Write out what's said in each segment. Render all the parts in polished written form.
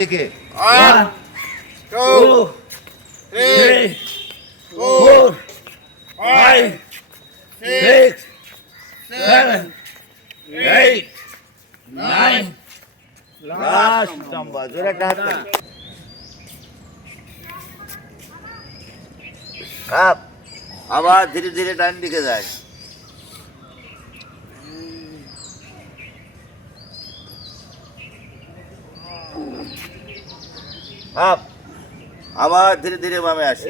1, 2, 3, 4, 5, 6, 7, 8, 9. Last number. জোরে হাত up আবার ধীরে ধীরে ডান দিকে যায়। আপ আবার ধীরে ধীরে বামে আসে।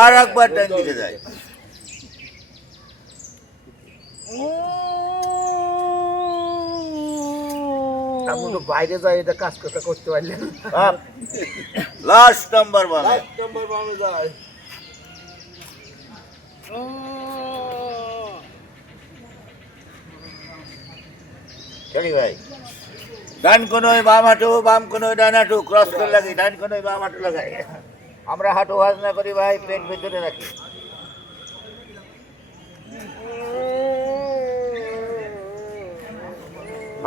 আর একবার ডান দিকে যায়। বাইরে যায় এটা কাজ করতে পারলেন। লাস্ট নাম্বার বামে যায়। চলি ভাই ডান কোনোয় বাম হাঁটু, বাম কোনোয় ডান হাঁটু, ক্রস করে লাগি, ডান কোনোয় বাম হাঁটু লাগাই। আমরা হাঁটু ভাজ না করি ভাই, পেট ভেতরে রাখি।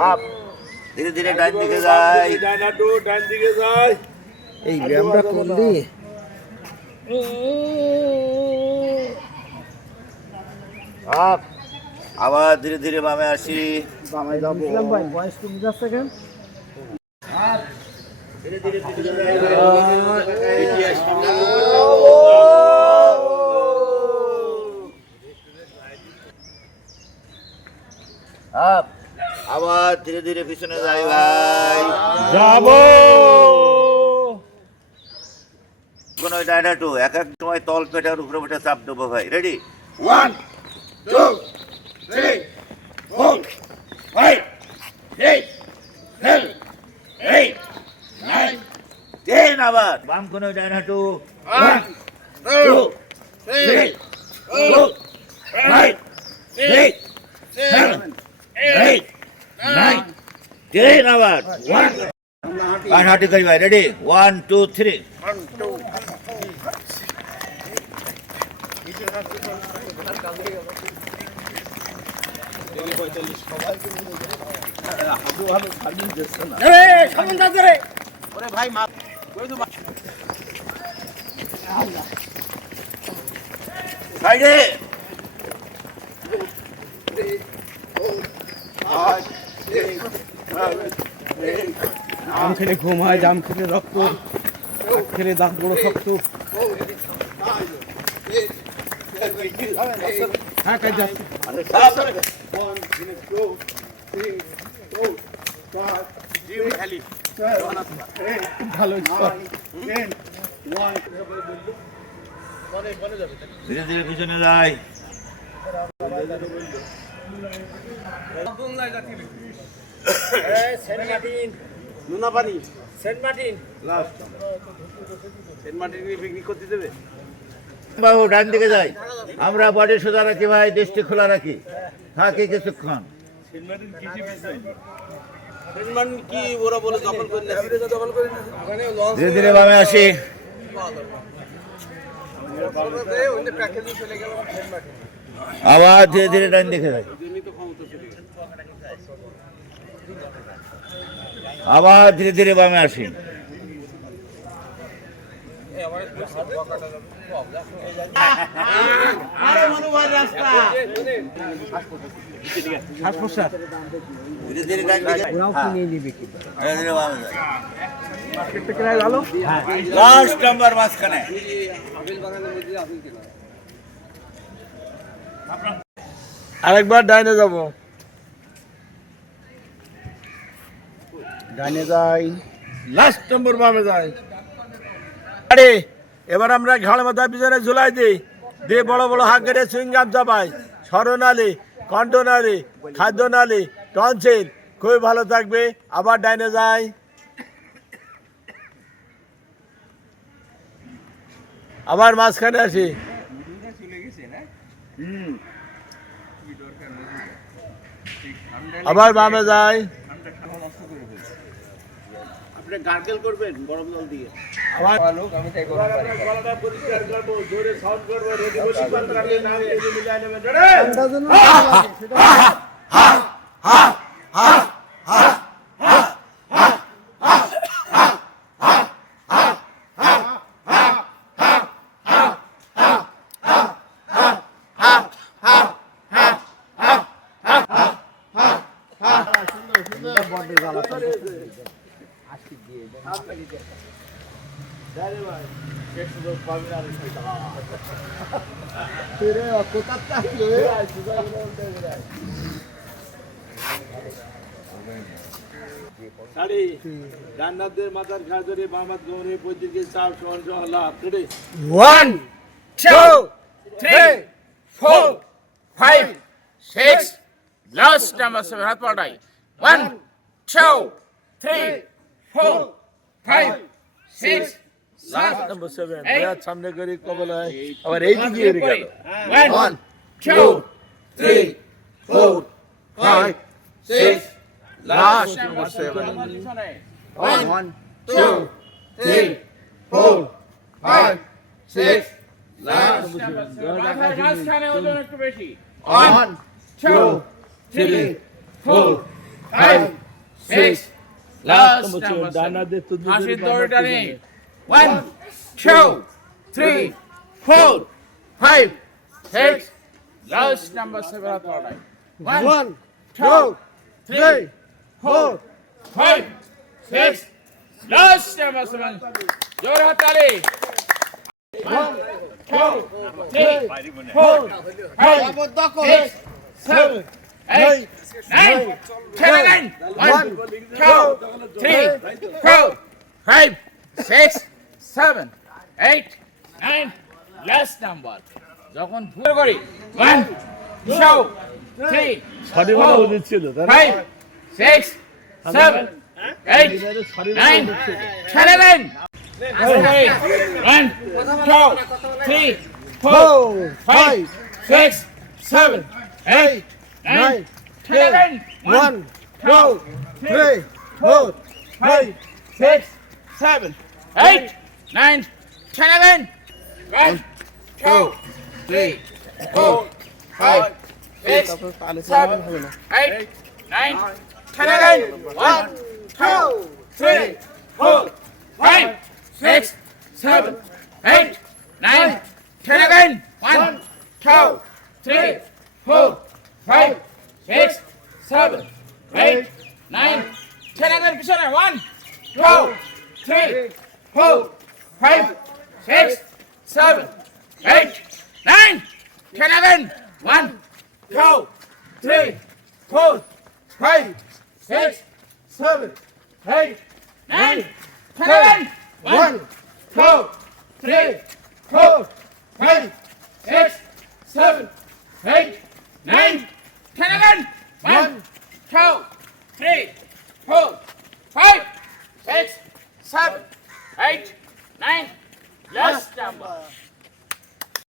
আপ ধীরে ধীরে ডান দিকে যাই। ডান হাঁটু ডান দিকে যায়। এই ব্যায়ামটা করলি আপ আবার ধীরে ধীরে বামে আসি। বামাই দাও ইসলাম ভাই বয়স কমে যাচ্ছে কেন? ধীরে ধীরে পিছনে যাই। আপ আবার ধীরে ধীরে পিছনে যাই ভাই। যাবো কোন ডান হাঁটু, এক এক সময় তল পেটার উপরে উঠে চাপ দেবো ভাই। রেডি? 1, 2, 3, 4, 5, 6, 7, 8, 9, 10 আবার বাম কোন ডান হাঁটু। 1, 2, 3, 4, 5, 6, 7, 8, 9, 10 আবার। 1 আর হাঁটু করি ভাই। রেডি? 1, 2, 3। সাইডে জাম খেলে ঘুম হয়, জাম খেলে রক্ত, খেলে দাঁত বড় শক্ত। হ্যাঁ কাজ যাচ্ছে। ভালো ধীরে ধীরে পিছনে যাই। বাবু ডান দিকে যাই। আমরা বডি সোজা রাখি ভাই, দৃষ্টি খোলা রাখি, থাকি কিছুক্ষণ। ধীরে ধীরে বামে আসি। আবার ধীরে ধীরে ডান দিকে যাই। আবার ধীরে ধীরে বামে আসি। ধীরে ধীরে ডান দিকে। ধীরে ধীরে বামে যাই। লাস্ট নাম্বার মাঝখানে। আরেকবার ডাইনে যাব। ডাইনে যাই, লাস্ট নম্বর বামে যাই। আরে এবার আমরা ঘাড় মাথার পিছনে ঝুলাই দিই, দিয়ে বড় বড় হাত কেটে সুইংগাম চাপাই। স্মরণালী, কণ্ঠনালী, খাদ্যনালী, টনসিল খুবই ভালো থাকবে। আবার ডাইনে যাই। আবার মাঝখানে আসি। আবার বামে যাই। আপনি গার্গেল করবেন গরম জল দিয়ে। আবার আমি তাই করব। গলাটা পরিষ্কার করব, জোরে সাউন্ড করব, রেডি বসি পাত্র আগে নাম দিয়ে মিলাই নেবেন। শাড়ি জান্নাতের মাথার খাজরে বামাত গমনে পঁয়ত্রিশকে চাপ সহন সহ লাভ রেডি 1 2 3 4 5 6 লাস্ট নাম্বার 7 হাত পাল্টাই 1 2 3 4 5 6 লাস্ট নাম্বার 7 বিরাট সামনে করে কবল হয় আবার এই দিকে এর গেল 1 2 3 4 5 6 লাস্ট নাম্বার 7 1 2 3 4 5 6 লাস্ট মাঝখানে ওজন একটু বেশি 1 2 3 4 5 6 লাস্ট নাম্বার জান্নাতের তো হাসির দৌড়টা নেই 1 2 3 4 5 6 লাস্ট নাম্বার 7 হাত পাল্টাই 1 2 3 4 5 6 লাস্ট নাম্বার 7 জোরে হাততালি 1 2 3 4 5 6 7 8 9 10 1 2 3 4 5 6 7 8 9 লাস্ট নাম্বার যখন ভুল করি 1 2 3 শাড়ি বলা উচিত ছিল তাই না? 5 6 7 8 9 10 1 2 3 4 5 6 7 8 9 10 1 2 3 4 5 6 7 8 9 10 1 2 3 4 5 6 7 8 9 10 1 2 3 4 5 6 7 8 9 10 1 2 3 4 5 6 7 8 9 10 পিছনে 1 2 3 4 5 6 7 8 9 10 1 2 3 4 5 6 7 8 9 10 1 2 3 4 5 6 7 8 9 10 1 2 3 4